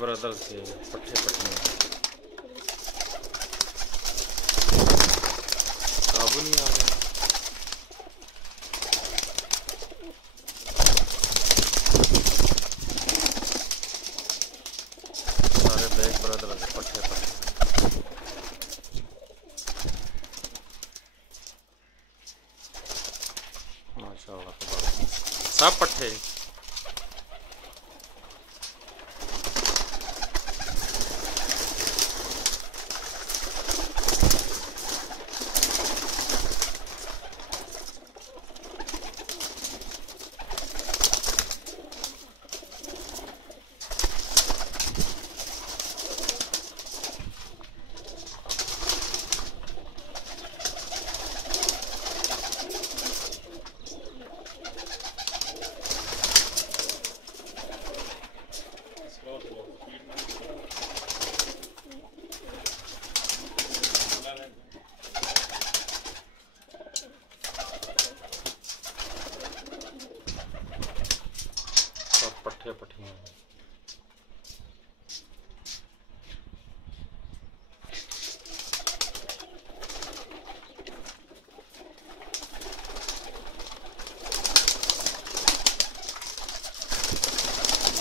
Brothers के पट्टे पट्टे काबू नहीं आ रहे। सारे बैग ब्रदर्स के पट्टे पट्टे माशाअल्लाह सब पट्टे। पट्टे पट्टियाँ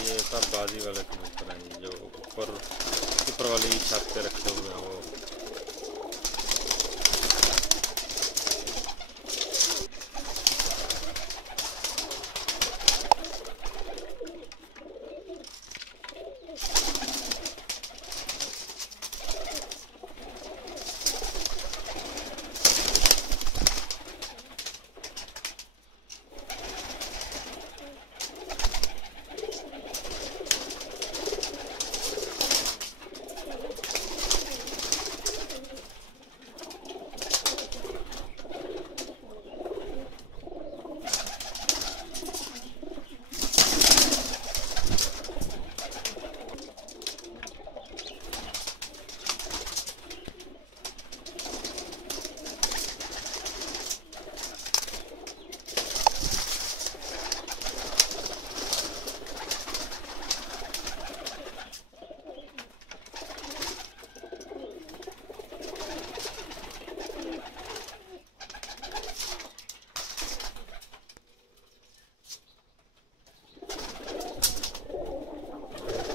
ये सब बाजी वाले कबूतर हैं जो ऊपर वाली छत पे रखे हुए हैं वो।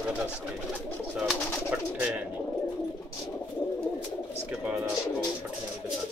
ब्रदर्स के सब पट्टे हैं जी। इसके बाद आपको पट्टियाँ भी दिखा